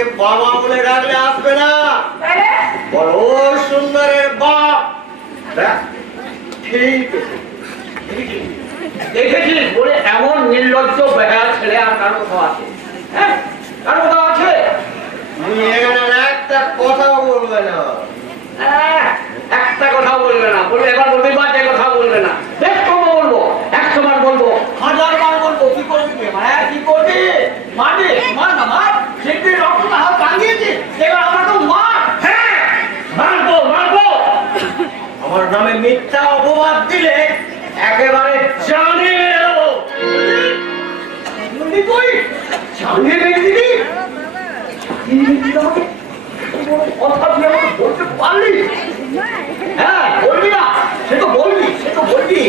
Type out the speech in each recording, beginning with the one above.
আমাকে বাবা বলে ডাকলে আসবে না, বড় সুন্দরের বাপ। ঠিক দেখেছিস বলে এমন নির্লজ্জ বেহায়া ছেলে আর কার কোথাও আছে? হ্যাঁ, কার কোথাও আছে? তুমি এখানে একটা কথাও বলবে না। একটা কথা বলবে না, বলবে এবার বলবি বা যে কথা বলবে না। বেশ কম বলবো, 100 বার বলবো, 1000 বার বলবো। কি করবি? কি করবি? মারবি? মার না, মার। শিল্পীর রক্ত না হাত ভাঙিয়েছি, এবার আমাকে মার। হ্যাঁ, মারবো মারবো। আমার নামে মিথ্যা অপবাদ দিলে একেবারে জানিয়ে দেবো। তুই জানিয়ে দিবি? কথা তুই আমাকে বলতে পারলি? হ্যাঁ, বলবি না? সে তো বলবি, সে তো বলবি।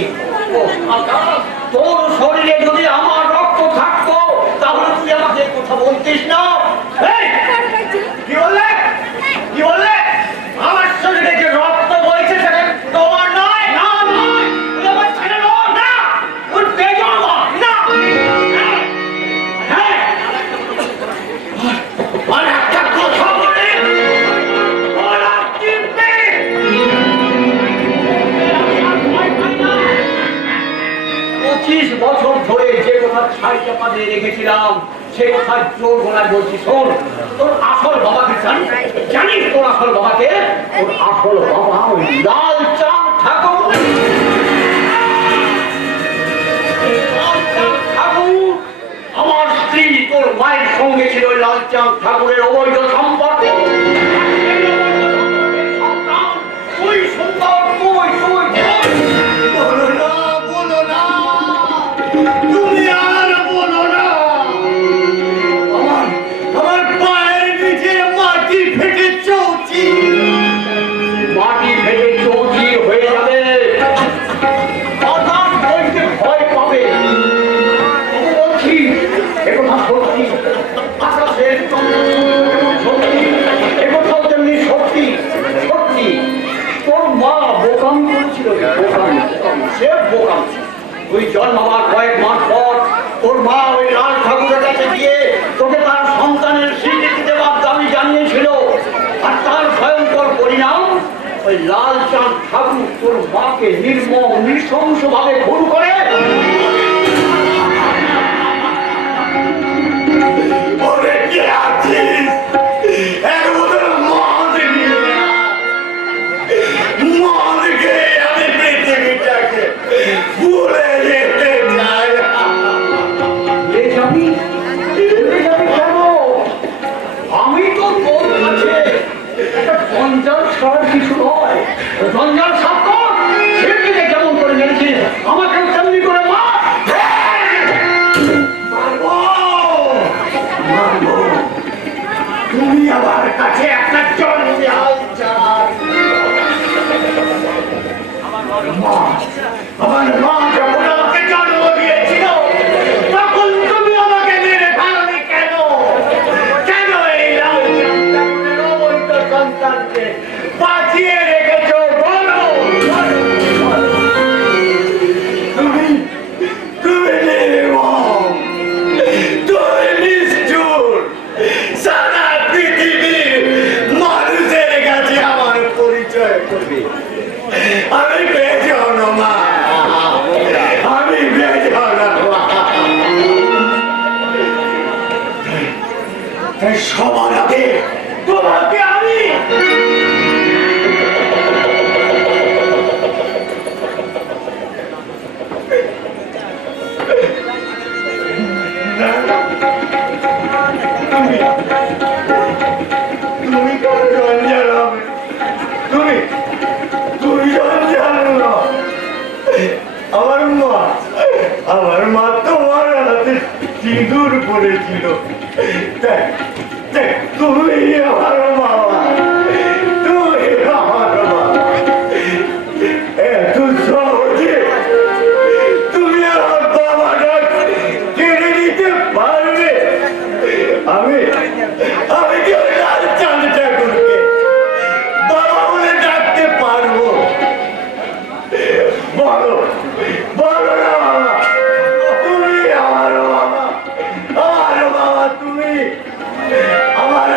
তোর শরীরে যদি আমার রক্ত থাকতো তাহলে তুই আমাকে কথা বলতিস না। কি বললে? কি বললে? আমার শরীরে যে রক্ত বইছে সেটা তোমার নয়। না নয়, তুই আমার ছেলে নয়। না, ওর বেজন না। হ্যাঁ, আর একটা কথা বলে ওরা চিনবে। 25 বছর ধরে যে কথা ছাই চাপা দিয়ে রেখেছিলাম সে কথা জোর গলায় বলছি। শোন, তোর আসল বাবাকে জানিস? জানিস তোর আসল বাবাকে? তোর আসল বাবা ওই লালচাঁদ ঠাকুর। লালচাঁদ ঠাকুর আমার স্ত্রী তোর মায়ের সঙ্গে ছিল। ওই লালচাঁদ ঠাকুরের অবৈধ সম্পর্ক। তুই সুন্দর, তুই তুই বলো না, বলো না, তুমি আর বলো না। আমার পায়ের নিচে মাটি ফেটে চৌচি। মাটি ফেটে চৌচি হয়ে যাবে। কথা বলতে ভয় পাবে। আমি বলছি একথা সত্যি। আকাশের চন্দ্র সত্যি, একথাও তেমনি সত্যি। সত্যি তোর মা বোকাম করেছিল। সে বোকাম। তুই জন্মাবার কয়েক মাস পর তোর মা ওই লাল ঠাকুরের কাছে গিয়ে তোকে তার সন্তানের স্বীকৃতি দেওয়ার দাবি জানিয়েছিল। আর তার ভয়ঙ্কর পরিণাম ওই লালচাঁদ ঠাকুর তোর মাকে নির্মম নৃশংস ভাবে খুন করে। ওরে কে আছিস? এক বোতল মদ নিয়ে আয়। মদ খেয়ে আমি পৃথিবীটাকে ভুলে যেতে চাই। এ যাবি? এ যাবি কেন? আমি তো তোর কাছে একটা জঞ্জাল ছাড়ার কিছু নয়। জঞ্জাল সাফ কর। শিল্পীকে কেমন করে মেরেছিস আমাকেও তেমনি করে মার। মারবো, মারবো। তুমি আমার কাছে একটা জঞ্জাল চাই। আমার মা যখন আমাকে জন্ম দিয়েছিল তখন তুমি আমাকে মেরে ফেলোনি কেন? কেন এই লালচাঁদ ঠাকুরের অবৈধ সন্তানকে বাঁচিয়ে রেখেছো? বলো, বলো। তুমি তুমি নির্মম, তুমি নিষ্ঠুর। সারা পৃথিবীর মানুষের কাছে আমার পরিচয় করবে আমি বেজন মা, আমি বেজন মা। সবার আগে তোমাকে আমি তুমি কেন জঞ্জাল হবে? তুমি তুমি জঞ্জাল না। আমার মা তোমার হাতে সিঁদুর পড়েছিল। তুমি আমার বাবা, তুমি আমার বাবা। এত সহজে তুমি আমার বাবাটা কেড়ে নিতে পারবে? আমি কি ওই লালচাঁদ ঠাকুরকে বাবা বলে ডাকতে পারবো? বলো, বলো না বাবা। তুমি আমার বাবা, আমার বাবা তুমি। আমার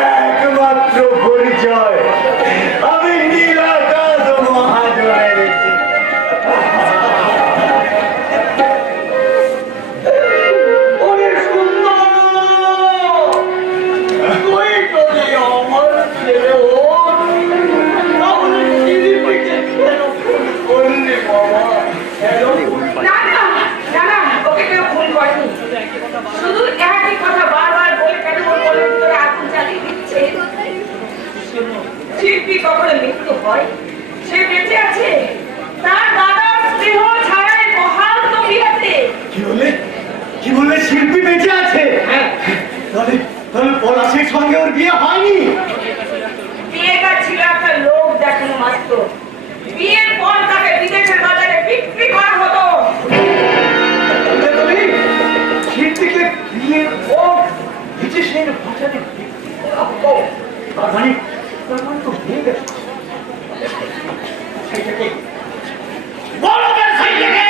তাহলে তাহলে পলাশের সঙ্গে ওর বিয়ে হয়নি? বিয়েটা ছিল একটা লোক দেখানো মাত্র। বিয়ের পর তাকে বিদেশের বাজারে বিক্রি করা হতো। তুমি কীর্তিকে বিয়ের পর বিদেশের বাজারে বিক্রি করা হতো? তার মানে তো বিয়ে গেছে। সেইটাকে বলো না, সেইটাকে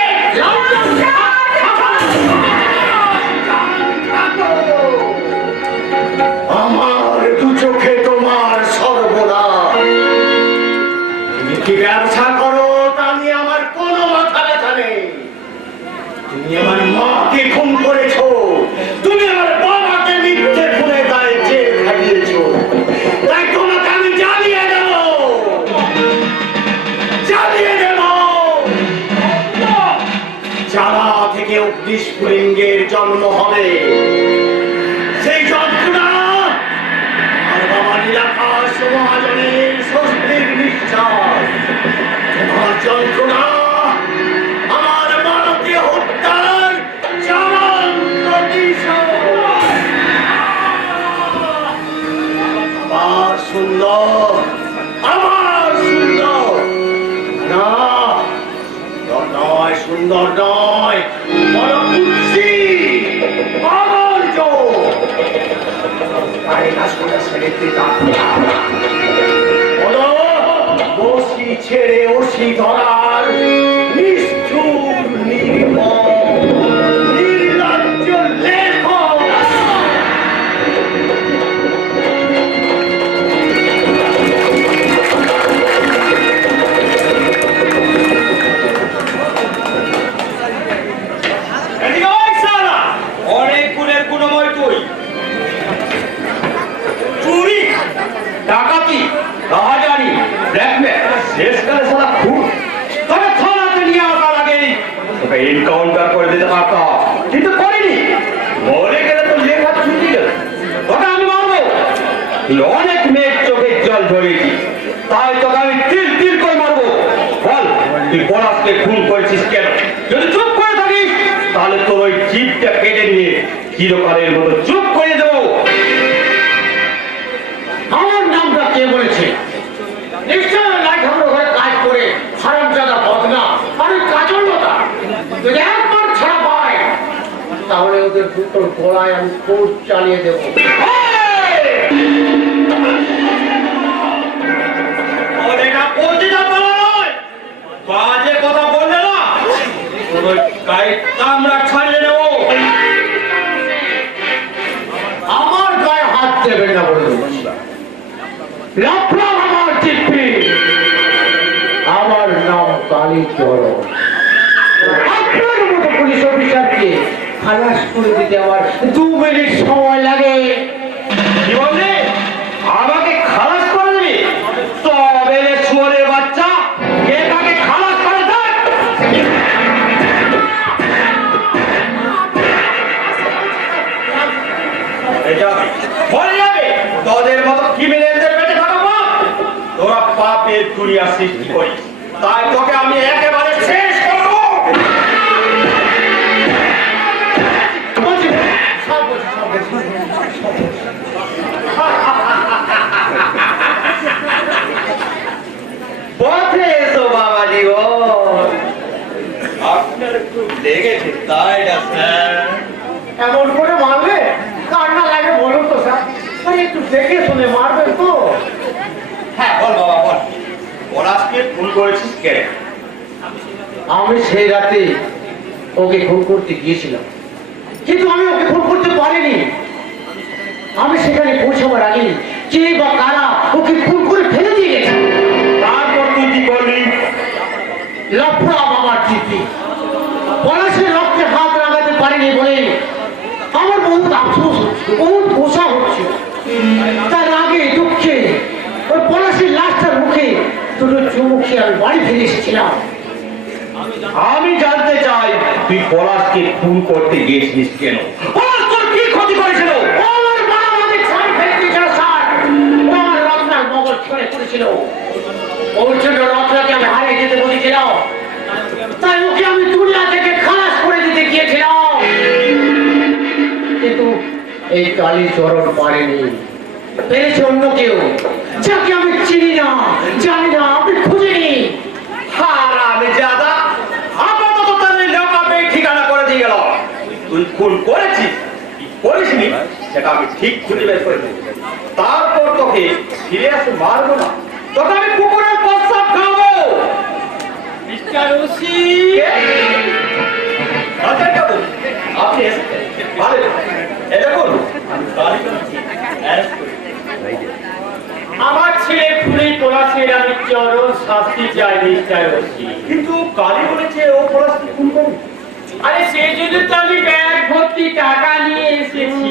আমার দু চোখে তোমার সর্বনাশ। তুমি কি ব্যবসা করো তা নিয়ে আমার কোনো মাথা ব্যথা নেই। তুমি আমার মাকে খুন করেছো, তুমি আমার বাবাকে মিথ্যে খুনে দায়ে জেল খাটিয়েছো, তাই তোমাকে আমি জ্বালিয়ে দেব, জ্বালিয়ে দেব। জ্বালা থেকে অগ্নিস্ফুলিঙ্গের জন্ম হবে। সেই যন্ত্রণা আর বাবা নীলাকাশ মহাজনের স্বস্তির নিঃশ্বাস। তোমার যন্ত্রণা আমার মানবকে হত্যার চূড়ান্ত প্রতিশোধ। আবার সুন্দর, আবার সুন্দর না, সুন্দর নয়, সুন্দর নয়, বড় কুৎসিত, অবর্জ্য। তাই না সোজা ছেড়ে দিতাম। বলো, বসি ছেড়ে ওসি ধরার নিষ্ঠুর নির্মম নির্লজ্জ লেখক। অনেক গুণের গুণময় তুই। চুরি, ডাকাতি, রাহাজানি, ব্ল্যাকমেল, শেষকালে সারা খুন। তবে থানাতে নিয়ে আসা লাগেনি, তোকে এনকাউন্টার করে দিতে পারতাম, কিন্তু করিনি। মরে গেলে তো লেখা ছুটি গেল। তোকে আমি মারবো। তুই অনেক মেয়ের চোখের জল ঝরিয়েছি, তাই তোকে আমি তিল তিল করে মারবো। বল, তুই পলাশকে খুন করেছিস কেন? যদি চুপ করে থাকিস তাহলে তোর ওই জিভটা কেটে নিয়ে চিরকালের মতো চুপ করে দেবো। আমার নামটা কে বলেছে? নিশ্চয় লাইট হামলা ঘরে কাজ করে হারামজাদা বদনা আর ওই কাজলতা। যদি একবার ছাড়া পায় তাহলে ওদের দুটোর গলায় আমি কোর্ট চালিয়ে দেবো। বাজে কথা বললে না, তোর গায়ে কামড়া ছাড়িয়ে নেবো। আমার গায়ে হাত দেবেন না বলে লাফলাম আমার চিঠি। আমার নাম কালীচরণ। আপনার মতো পুলিশ অফিসারকে খালাস করে দিতে আমার 2 মিনিট সময় লাগে। কি বললি? আমাকে খালাস করে দিবি? তবে রে শুয়োরের বাচ্চা, কে তাকে খালাস করে দেয়? বলে যাবে তোদের মতো ক্রিমিনালদের পেটে থাকা পাপ। তোরা পাপের দুনিয়া সৃষ্টি করিস, তাই তোকে আমি একেবারে শেষ করবো। পথে এসো বাবা জীবন। আপনার খুব লেগেছে তাই না স্যার? এমন করে মারবে কান্না লাগে বলুন তো স্যার। আরে একটু দেখে শুনে মারবেন তো। হ্যাঁ বল বাবা বল, পলাশকে খুন করেছিস কে? আমি সেই রাতে ওকে খুন করতে গিয়েছিলাম, কিন্তু আমি ওকে খুন করতে পারিনি। আমি সেখানে পৌঁছাবার আগে কে বা কারা ওকে খুন করে ফেলে দিয়ে গেছে। তারপর তুই কি করলি? লাফলাম আমার চিঠি। পলাশের রক্তে হাত লাগাতে পারিনি বলে আমার বহুত আফসোস হচ্ছে, বহুত পোষা হচ্ছে। তার আগে দুঃখে ওই পলাশের লাশটার মুখে দুটো চুমুকে আমি বাড়ি ফিরে এসেছিলাম। আমি জানতে চাই তুই পলাশকে খুন করতে গিয়েছিস কেন? পলাশ তোর কি ক্ষতি করেছিল? ও আমার বাবা আমাকে ছাড় ফেলে দিয়েছিল স্যার। ও আমার রত্নার মগজ ছড়ে করেছিল। ওর জন্য রত্নাকে আমি হারিয়ে যেতে বলেছিলাম, তাই ওকে আমি দুনিয়া থেকে খালাস করে দিতে গিয়েছিলাম। কিন্তু এই কালীচরণ পারেনি। পেরেছে অন্য কেউ, যাকে আমি চিনি না, জানি না, আমি খুঁজিনি। হারামি জাদা, আপাতত তার এই লোকাপে ঠিকানা করে দিয়ে গেল। তুই খুন করেছিস কি করিসনি সেটা আমি ঠিক খুঁজে বের করে দেব। তারপর তোকে ফিরে আসতে মারবো না, তোকে আমি কুকুরের প্রস্তাব খাওয়াবো। মিস্টার ওসি, রাজার বাবু, আপনি এসেছেন ভালো। এই দেখুন, আমি কালীচরণকে অ্যারেস্ট করি। আমার ছেলে খুনি পলাশের আমি চরম শাস্তি চাই মিস্টার ওসি। কিন্তু কালী বলেছে ও পলাশকে খুন করে। আরে সেই জন্য তো আমি ব্যাগ ভর্তি টাকা নিয়ে এসেছি।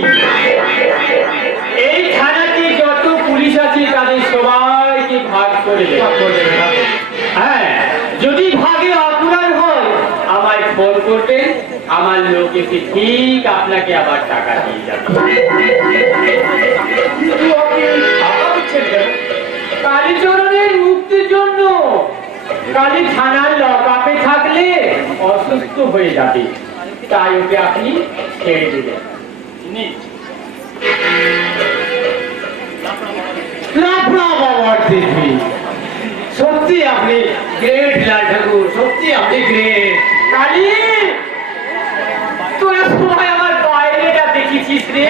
এই থানাতে যত পুলিশ আছে তাদের সবাইকে ভাগ করে দেব। হ্যাঁ, যদি ভাগে অপরাধ হয় আমায় ফোন করবেন, আমার লোক এসে ঠিক আপনাকে আবার টাকা দিয়ে যাবে। কিন্তু আপনি টাকা দিচ্ছেন কেন? কালীচরণের মুক্তির জন্য। কালী থানার লকআপে থাকলে অসুস্থ হয়ে যাবে, তাই ওকে আপনি ছেড়ে দিলেন। সত্যি আপনি গ্রেট লাল ঠাকুর, সত্যি আপনি গ্রেট। কালী, তোরা সবাই আমার বাইরেটা দেখেছিস রে,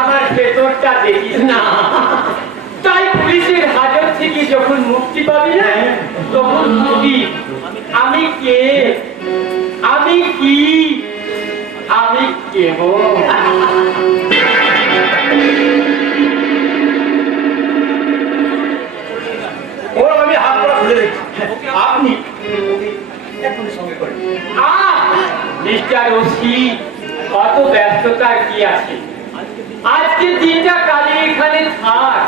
আমার ভেতরটা দেখিস না। তাই পুলিশের হাজার থেকে যখন মুক্তি পাবি না, তখন বুঝবি আমি কে, আমি কি, আমি কেমন। ওর আমি হাত পা খুলে দিচ্ছি, আপনি এখনই সঙ্গে করেন। মিস্টার ওসি, কত ব্যস্ততার কি আছে? আজকে দিনটা কালী এখানে থাক,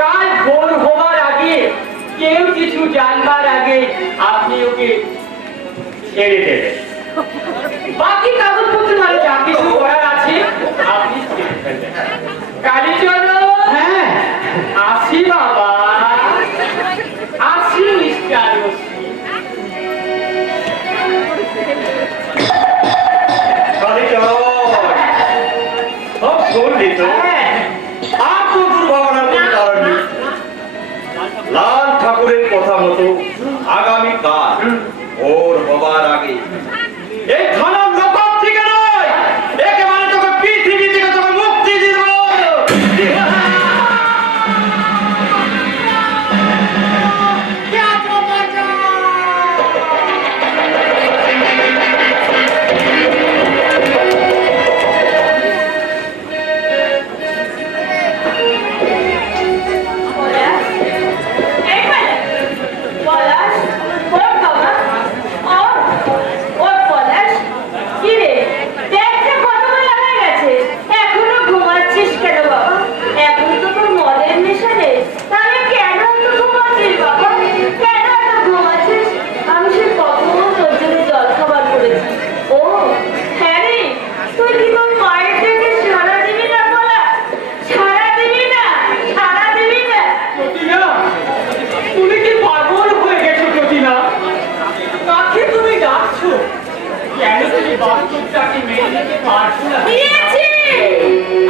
কাল ভোর হওয়ার আগে, কেউ কিছু জানবার আগে আপনি ওকে ছেড়ে দেবেন। বাকি কাগজপত্র মানে যা কিছু করার আছে আপনি ছেড়ে ফেলবেন। কালীচরণ, হ্যাঁ আসি বাবা, আসি মিস্টার ওসি। সব শুনলি তো? আর তো দুর্ভাবনার কোনো কারণ নেই। লাল ঠাকুরের কথা মতো আগামীকাল ওর হবার আগে এই থানার লকআপ থেকে নয়, একেবারে তোকে পৃথিবী থেকে তোকে মুক্তি দিব।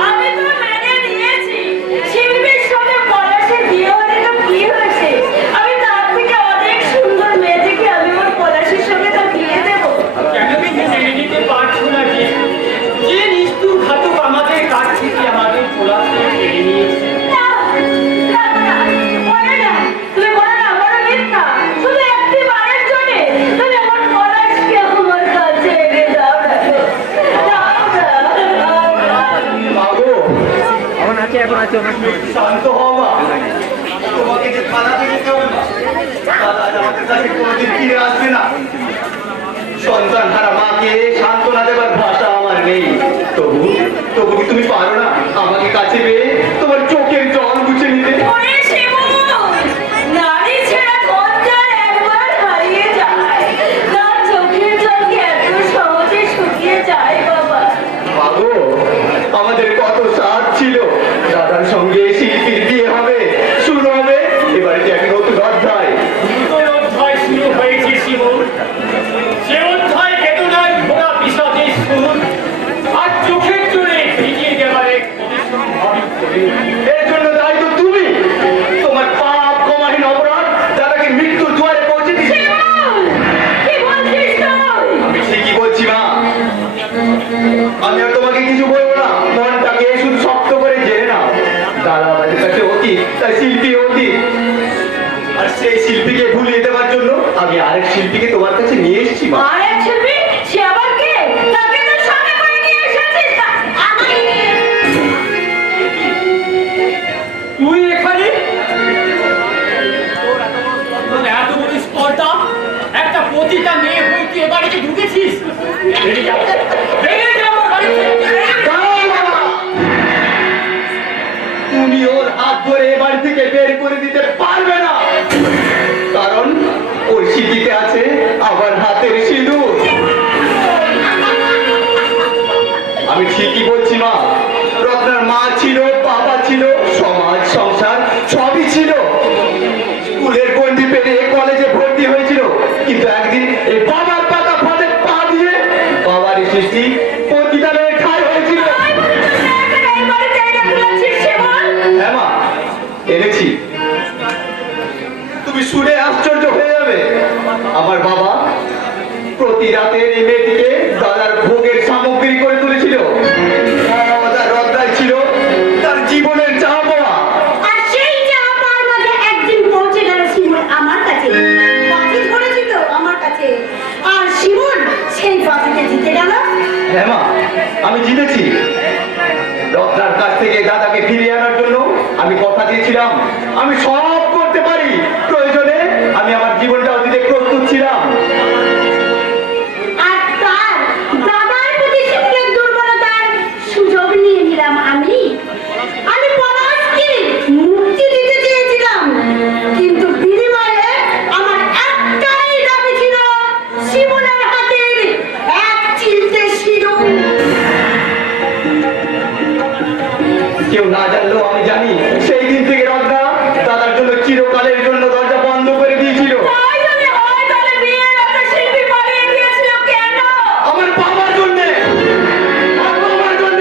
আমি তো মেনে নিয়েছি। শিল্পীর সঙ্গে পলাশের বিয়ে হলে তো কি হয়েছে? আমি তার থেকে অনেক সুন্দর মেয়ে দেখে আমি ওর পলাশের সঙ্গে তো বিয়ে দেবো। কেন তুমি মেনে নিতে পারছো না যে নিষ্ঠুর ঘাতক আমাদের কাছ থেকে আমাদের পলাশকে কেড়ে নিয়েছে? তুমি বলো না আমারও মিথ্যা, শুধু একটি বারের জন্য তুমি আমার পলাশকে আমার কাছে এনে দাও না। শান্ত হও মা, তোমাকে যে থানাতে যেতে হবে না, দাদা আমাদের কাছে কোনোদিন ফিরে আসবে না। সন্তান হারা মাকে সান্ত্বনা দেবার ভাষা আমার নেই। তবু তবু কি তুমি পারো না আমাকে কাছে পেয়ে তোমার চোখের জল মুছে নিতে? ওরে শিবু, নারী ছেড়া ধন একবার হারিয়ে যায়, তার চোখের জল কি এত সহজে শুকিয়ে যায় বাবা? বাবু, আমাদের কত সাথ ছিল, দাদার সঙ্গে শিল্পীর বিয়ে হবে, শুরু হবে এবারে এক নতুন অধ্যায়। অধ্যায় শুরু হয়েছে শিবু, সে অধ্যায় বেদনায় ভোগা বিষয় আমি আর তোমাকে কিছু বলবো না, মনটাকে শুধু শক্ত করে জেনে নাও। দাদা আমাদের কাছে অতীত, তাই শিল্পী অতীত। আর সেই শিল্পীকে ভুলিয়ে দেওয়ার জন্য আমি আরেক শিল্পীকে তোমার কাছে নিয়ে এসেছি মা। আরেক শিল্পী? সে আবার কে? তাকে তো সঙ্গে করে নিয়ে এসেছিস। তুই এখানে এত বড় স্পর্ধা, একটা পতিতা মেয়ে হয়ে তুই এ বাড়িতে ঢুকেছিস? বেরিয়ে যা, বেরিয়ে যা আমার বাড়ি থেকে। দাঁড়াও বাবা। তুমি ওর হাত ধরে এ বাড়ি থেকে বের করে দিতে পারবে না, কারণ ওর স্মৃতিতে আছে আমার হাতের সিঁদুর। আমি ঠিকই বলছি মা, রত্নার মা ছিল, বাবা ছিল, সমাজ সংসার সবই ছিল। স্কুলের গন্ডি পেরিয়ে কলেজে ভর্তি হয়েছিল, কিন্তু একদিন এই বাবার পাতা পথে পা দিয়ে বাবার সৃষ্টি পতিতালয়ে ঠাঁই হয়েছিল। হ্যাঁ মা, এনেছি। তুমি শুনে আশ্চর্য হয়ে যাবে। আমার বাবা প্রতি রাতে এই মেয়েটিকে দাদার ভোগের সামগ্রী করে তুলেছিল। রদ্দায় ছিল তার জীবনের চাওয়া পাওয়া। আর সেই চাওয়া পাওয়ার মধ্যে একদিন পৌঁছে গেল শিমুল আমার কাছে। বাজি ধরেছিল আমার কাছে, আর শিমুল সেই বাজিতে জিতে গেল। হ্যাঁ মা, আমি জিতেছি। রত্নার কাছ থেকে দাদাকে ফিরিয়ে আনার জন্য আমি কথা দিয়েছিলাম আমি সব করতে পারি, প্রয়োজনে আমি আমার জীবনটাও দিতে প্রস্তুত ছিলাম। আর তার দাদার প্রতি শিমুলের দুর্বলতার সুযোগ নিয়ে নিলাম আমি। আমি পলাশকে মুক্তি দিতে চেয়েছিলাম, কিন্তু বিনিময়ে আমার একটাই দাবি ছিল, শিমুলের হাতের এক চিলতে সিঁদুর। কেউ না জানলেও আমি জানি, সেই দিন থেকে রত্না দাদার জন্য চিরকালের জন্য দরজা বন্ধ করে দিয়েছিল। তাই যদি হয় তাহলে বিয়ের একটা শিল্পী পালিয়ে গিয়েছিল কেন? আমার বাবার জন্য, আমার বাবার জন্য।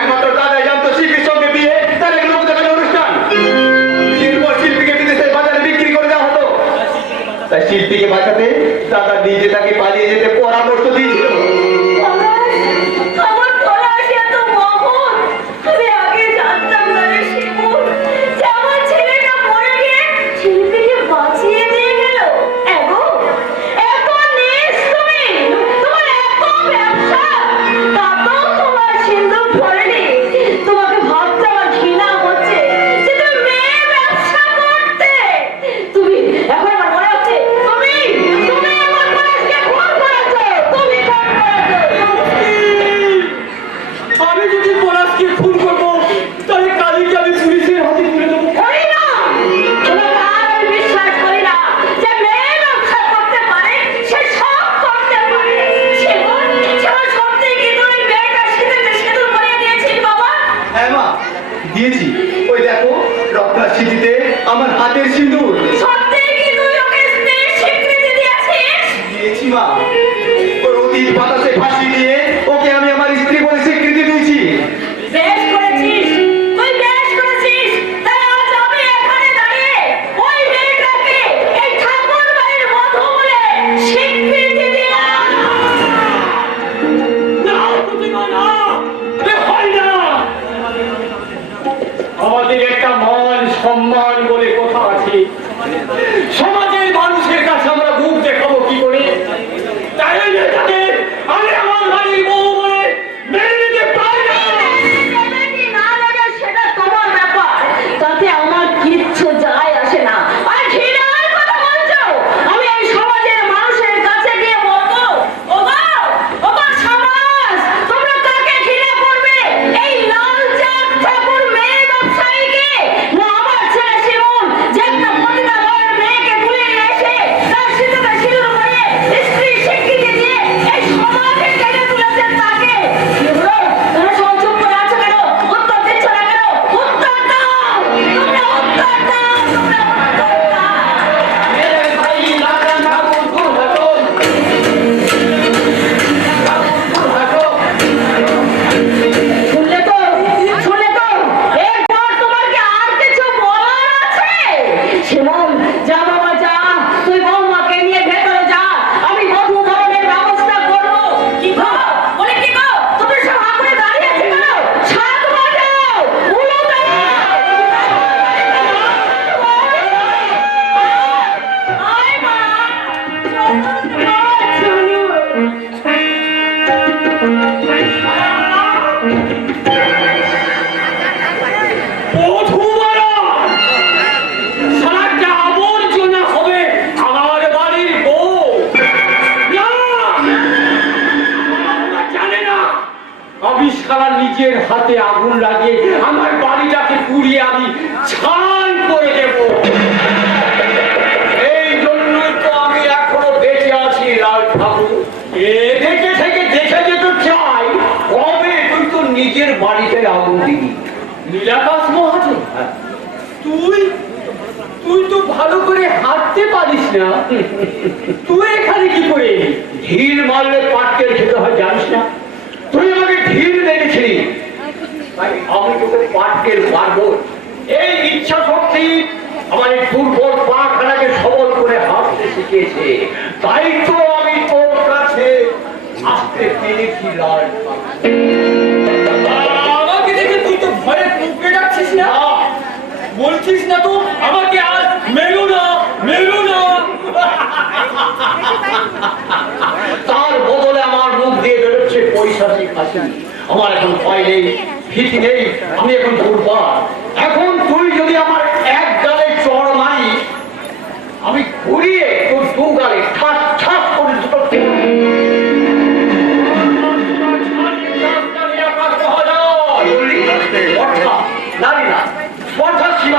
একমাত্র দাদাই জানতো শিল্পীর সঙ্গে বিয়ে, তার এক লোক দেখানো অনুষ্ঠান। বিয়ের পর শিল্পীকে বিদেশে বাজারে বিক্রি করে দেওয়া হতো। তাই শিল্পীকে বাঁচাতে দাদা নিজে তাকে পালিয়ে যেতে পরামর্শ দিয়েছিল। আমার পলাশ এত মহৎ, আমি আগে জানতাম না রে শিমুল, যে আমার ছেলেটা মরে গিয়ে শিল্পীকে বাঁচিয়ে দিয়ে গেল। এত নিস তুমি, তোমার এত ব্যবসা, তাতেও তোমার সিন্দুক ভরেনি। তোমাকে ভাবতে আমার ঘৃণা হচ্ছে যে তুমি মেয়ে ব্যবসা করতে। তুমি এখন আমার মনে হচ্ছে তুমি আমার পলাশকে খুন করেছো। তুমি আমি সারা নিজের হাতে আগুন লাগিয়ে আমার বাড়িটাকে পুড়িয়ে আমি ছাই করে দেব। এই জন্যই তো আমি এখনো বেঁচে আছি লাল ঠাকুর। দেখে থেকে দেখে যেতে চাই কবে তুই তো নিজের বাড়িতে আগুন দিবি। নীলাকাশ মহাজন, তুই তুই তো ভালো করে হাঁটতে পারিস না, তুই এখানে কি করে এলি? ঢিল মারলে পাটকেল খেতে হয় জানিস না? তুই আমাকে ঢিল মেরেছিলি, তাই আমি তোকে পাটকেল মারবো। এই ইচ্ছা শক্তি আমার এই দুর্বল পাখানাকে সবল করে হাঁটতে শিখিয়েছে, তাই তো আমি তোর কাছে আসতে পেরেছি লাল। আমাকে দেখে তুই তো ভয়ে কুঁকড়ে যাচ্ছিস না? বলছিস না তো আমাকে আজ মেলো না, মেলো না। তার বদলে আমার মুখ দিয়ে বেরোচ্ছে পৈশাচিক হাসি। আমার এখন ভয় নেই, ভীতি নেই, আমি এখন দুর্বল। এখন তুই যদি আমার এক গালে চড় মারি, আমি ঘুরিয়ে তোর দু গালে ঠাস ঠাস করে দুটো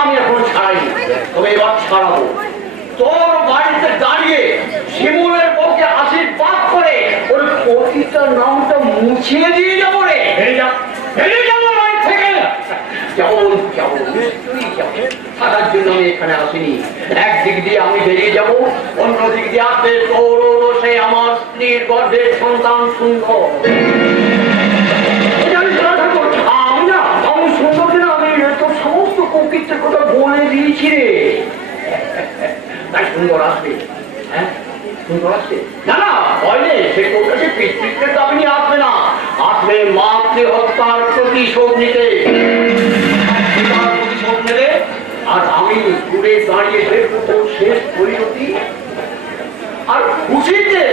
আমি এখন ছাড়াইনি, তবে এবার ছাড়াবো। তোর বাড়িতে দাঁড়িয়ে শিমুলের বউকে আশীর্বাদ করে ওর পতিতার নামটা মুছিয়ে দিয়ে যাবো রে। বেরিয়ে যাবো বাড়ি থেকে। যেমন যাবো, নিশ্চয়ই যাবো। থাকার জন্য আমি এখানে আসিনি। একদিক দিয়ে আমি বেরিয়ে যাব, অন্য দিক দিয়ে আসবে তোর রসে আমার স্ত্রীর গর্ভের সন্তান সুন্দর। আমি না, আমি সুন্দর কিনা আমি তোর সমস্ত প্রকৃতির কথা বলে দিয়েছি রে। তাই সুন্দর আসবে, হ্যাঁ সুন্দর আসবে। না না ভয় নেই, সে তোর কাছে পিতৃত্বের দাবি নিয়ে আসবে না, আসবে মাতৃহত্যার প্রতিশোধ নিতে। প্রতিশোধ নেবে আর আমি ঘুরে দাঁড়িয়ে দেখবো তোর শেষ পরিণতি। আর খুশিতে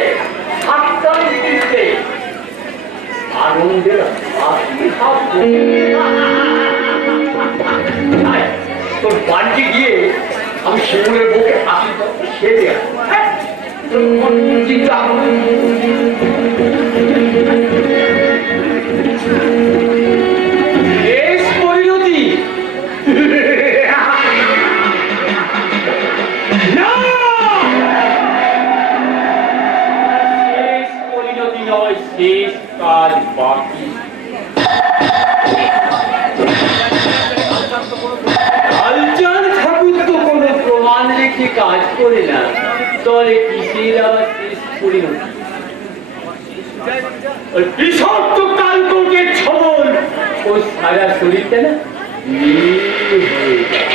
সাতটা দিতে আনন্দের তোর বাড়িতে গিয়ে আমি শিমুলের বউকে আশীর্বাদ সে দেয়া চিন্তা পরিণতি পরিণতি নয়, শেষ কাজ বাকি। আলচার ঠাকুর তো কোনো প্রমাণ রেখে কাজ করে না, তবে কিসের আবার শেষ পরিণতি? বিষাক্ত কালকলকের ছবল ও সারা শরীরটা না নীল হয়ে যায়।